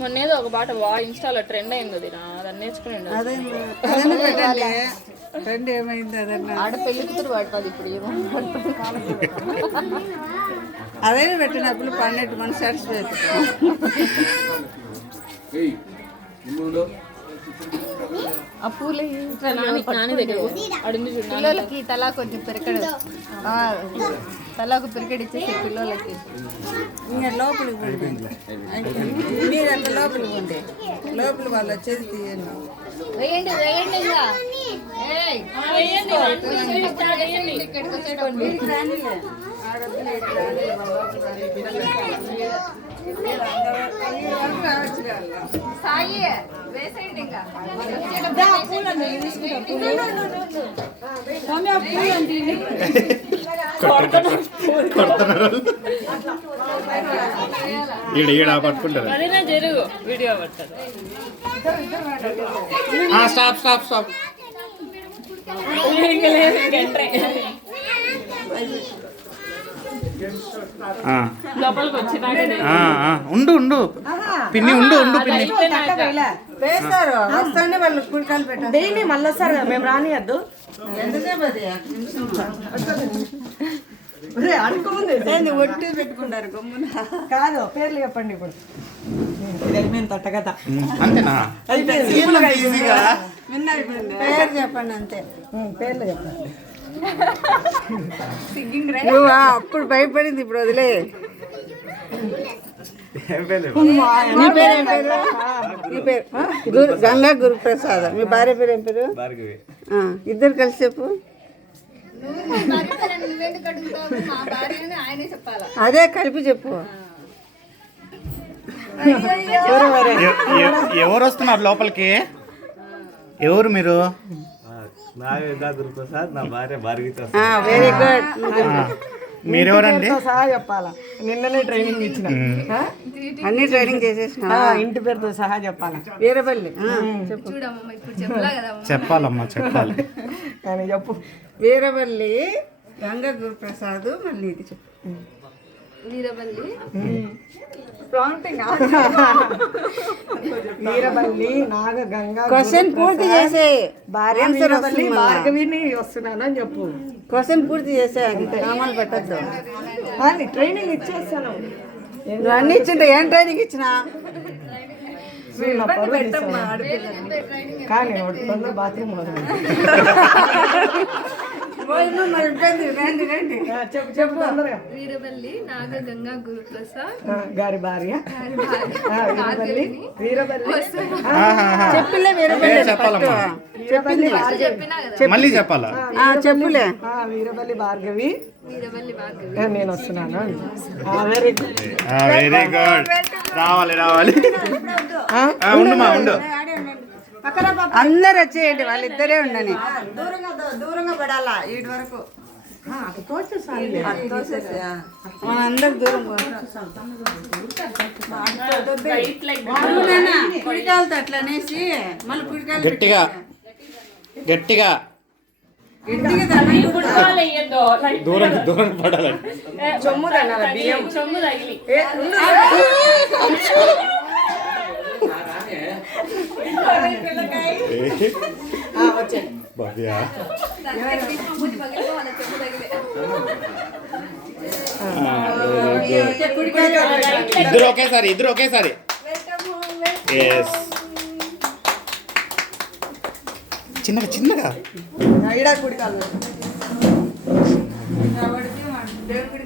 మొన్నేదో ఒక పాట ఇన్స్టాలో ట్రెండ్ అయింది అది దాన్ని నేర్చుకుని ట్రెండ్ ఏమైంది అదన్నా ఆడ పెళ్లి కూతురు పడుతుంది ఇప్పుడు ఏమో అదే పెట్టినప్పుడు పన్నెట్టు మన సాటిస్ఫై ఆ పూలు నాని దగ్గర అడుంది పిల్లలకి తలా కొంచెం పెరకడు తలాకు పెరకడి ఇచ్చేసి పిల్లలకి ఇంకా లోపలికి పోండి మీరు అట్లా లోపలికి పోండి లోపల వాళ్ళు వచ్చేది తీయండి వేయండి వేయండి సాయి వేసేయండి ఇంకా పట్టుకుంటారు జరుగు వీడియో పట్టదు స్టాప్ స్టాప్ స్టాప్ లోపలికి వచ్చినాక ఉండు ఉండు పిన్ని ఉండు ఉండు పిన్ని వేస్తారు వస్తానే వాళ్ళు కుడికాలు పెట్టారు డైలీ మళ్ళీ వస్తారు కదా మేము రానియద్దు ఎంతసేపు అది అడుగుంది ఒట్టి పెట్టుకుంటారు గమ్మున కాదు పేర్లు చెప్పండి ఇప్పుడు ఇది అయిపోయింది తట్ట కదా అంతేనా ఈజీగా పేరు చెప్పండి అంతే పేర్లు చెప్పండి నువ్వు అప్పుడు భయపడింది ఇప్పుడు వదిలే నీ పేరు ఏం పేరు నీ పేరు గంగా గురుప్రసాద్ మీ భార్య పేరు ఏం పేరు ఇద్దరు కలిసి చెప్పు అదే కలిపి చెప్పు ఎవరు వస్తున్నారు లోపలికి ఎవరు మీరు వెరీ గుడ్ మీరెవరండి సహా చెప్పాలా నిన్ననే ట్రైనింగ్ ఇచ్చిన అన్ని ట్రైనింగ్ చేసేసిన ఇంటి పేరుతో సహా చెప్పాలా వీరపల్లి చెప్పాలమ్మా చెప్పాలి కానీ చెప్పు వీరవల్లి గంగా గురుప్రసాద్ మళ్ళీ ఇది చెప్పు వీరవల్లి వీరవల్లి నాగ గంగా క్వశ్చన్ పూర్తి చేసే వీరవల్లి భార్గవిని వస్తున్నాను అని చెప్పు క్వశ్చన్ పూర్తి చేసే నామాలు పెట్టద్దు ట్రైనింగ్ ఇచ్చేస్తాను నువ్వు అన్ని ఇచ్చింటే ఏం ట్రైనింగ్ ఇచ్చినా కానీ తొందర బాత్రూమ్ చెప్పు చెప్పు తొందరగా వీరవల్లి నాగ గంగా గురుప్రసాద్ గారి భార్య వీరవల్లి వీరవల్లి చెప్పులే వీరపల్లి చెప్పాలమ్మా చెప్పింది మళ్ళీ చెప్పాలా చెప్పులే వీరవల్లి భార్గవి వీరవల్లి భార్గవి నేను వస్తున్నాను వెరీ గుడ్ వెరీ గుడ్ రావాలి రావాలి ఉండుమా ఉండు అందరు వచ్చేయండి వాళ్ళిద్దరే ఉండని దూరంగా పడాలా వీటి వరకు మనందరు దూరం కుడికాలతో అట్లా అనేసి మళ్ళీ కుడికాలు గట్టిగా గట్టిగా దూరం దూరం పడాలి చొమ్ము తనాల బియ్యం చొమ్ము తగిలి భవ్య ఇద్దరు ఒకేసారి ఇద్దరు ఒకేసారి చిన్నగా చిన్నగా ఇడా కుడికాలు దేవుడి